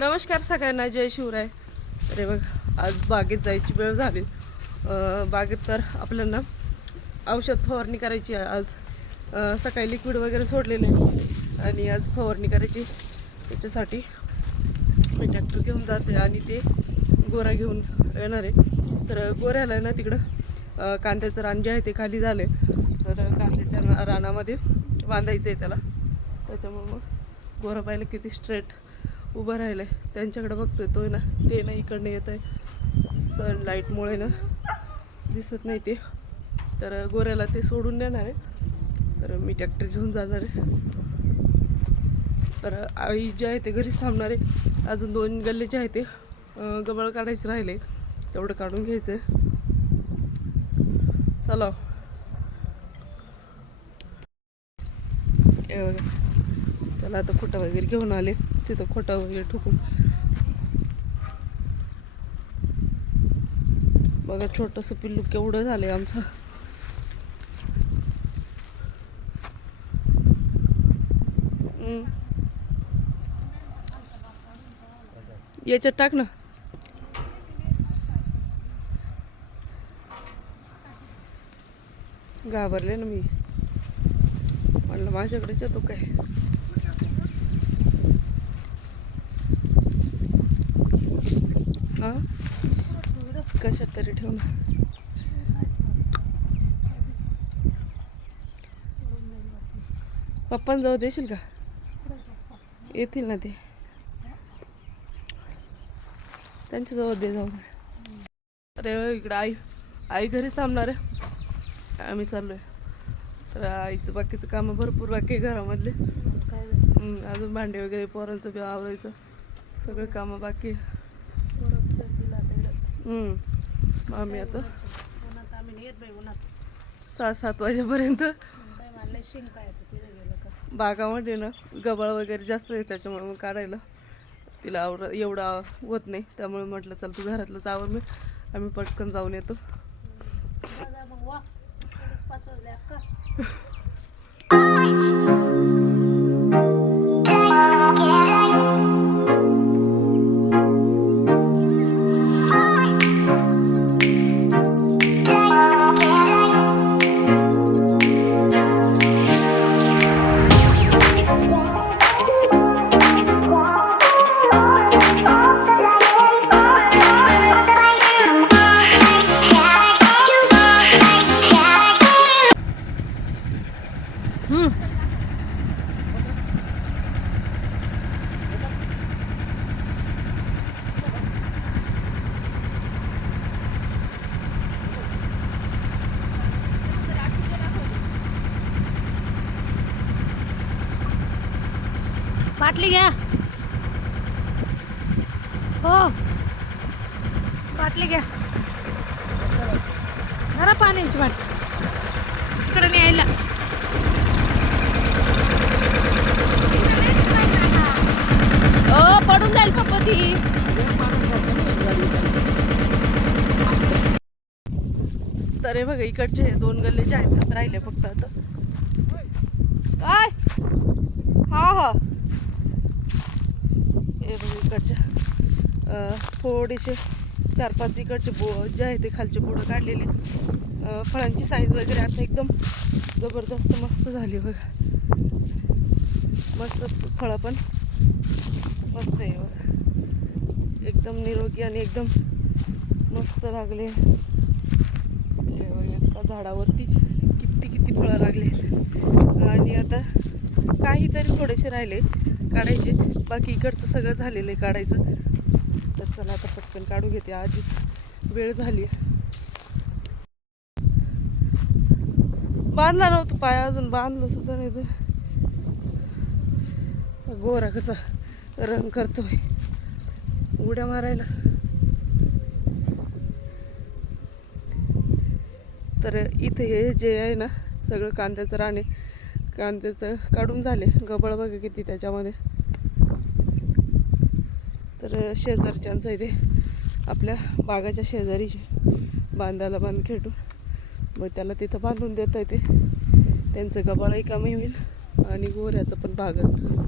नमस्कार सगळ्यांना, जय शिवराय. अरे बघ, आज बागेत जायची वेळ झाली. बागेत तर आपल्याला औषध फवारणी करायची आहे. आज सकाळी लिक्विड वगैरे सोडलेले आणि आज फवारणी करायची. त्याच्यासाठी मी ट्रॅक्टर घेऊन जाते आणि ते गोरा घेऊन येणार आहे. तर गोऱ्याला ना तिकडं कांद्याचं रान जे आहे ते खाली झाले, तर कांद्याच्या रानामध्ये बांधायचं आहे त्याला. त्याच्यामुळे मग गोरा पाहिलं किती स्ट्रेट उभं राहिलं आहे. त्यांच्याकडे बघतोय तो ना, ते ना इकडनं येत आहे, सनलाईटमुळे ना दिसत नाही ते. तर गोऱ्याला ते सोडून देणार आहे. तर मी ट्रॅक्टर घेऊन जाणार आहे. तर आई जे आहे ते घरीच थांबणार आहे. अजून 2 गल्ले जे आहे ते गबाळ काढायचे राहिले, तेवढं काढून घ्यायचं आहे. चला त्याला आता खोटं वगैरे घेऊन आले, तिथं खोटं वगैरे ठोकून बघा. छोटंसं पिल्लू केवढं झालंय आमचं. याच्यात टाक ना. घाबरले ना मी, म्हणलं माझ्याकडेच येतो काय. हां, कशात तरी ठेव ना. पप्पांजवळ देशील का? येतील ना ते, त्यांच्याजवळ दे जाऊ. अरे इकडं आई घरीच थांबणार आहे. आम्ही चाललो आहे. तर आईचं बाकीचं कामं भरपूर बाकी आहे घरामधले. अजून भांडे वगैरे, पोरांचं बी आवरायचं, सगळे कामं बाकी आहे. आम्ही आता 6-7 वाजेपर्यंत बागामध्ये ना गबाळ वगैरे जास्त आहे, त्याच्यामुळे मग काढायला तिला एवढा होत नाही. त्यामुळे म्हटलं चल तू घरातलंच आवर, मी आम्ही पटकन जाऊन येतो. बाटली घ्या. हो, बाटली घ्या. जरा पाण्याची बाटली इकडे न्यायला. पडून जाईल पप्पा ती. तर हे बघा, इकडचे 2 गल्ले जे आहेत राहिले फक्त आता. काय हा हे बघा, इकडच्या थोडेसे 4-5 इकडचे जे आहे ते खालचे बोडं काढलेले. फळांची साईज वगैरे आता एकदम जबरदस्त मस्त झाली बघा. मस्त फळं पण मस्त आहे बघा, एकदम निरोगी आणि एकदम मस्त लागले. एका झाडावरती किती फळं लागले. आणि आता काहीतरी थोडेसे राहिले काढायचे, बाकी इकडचं सगळं झालेलं आहे काढायचं. तर चला आता पटकन काढून घेते, आधीच वेळ झाली. बांधला नव्हतं पाय, अजून बांधलं सुद्धा नाही. तर गोरा कसा रंग करतोय उड्या मारायला. तर इथे हे जे आहे ना सगळं कांद्याचं रान आहे. कांद्याचं काढून झाले, गबळ बघा किती त्याच्यामध्ये. तर शेजारच्यांचं इथे आपल्या बागाच्या शेजारीचे बांधायला बांध खेटून मग त्याला तिथं बांधून देता येते. त्यांचं गबाळही कमी होईल आणि गोऱ्याचं पण भागल.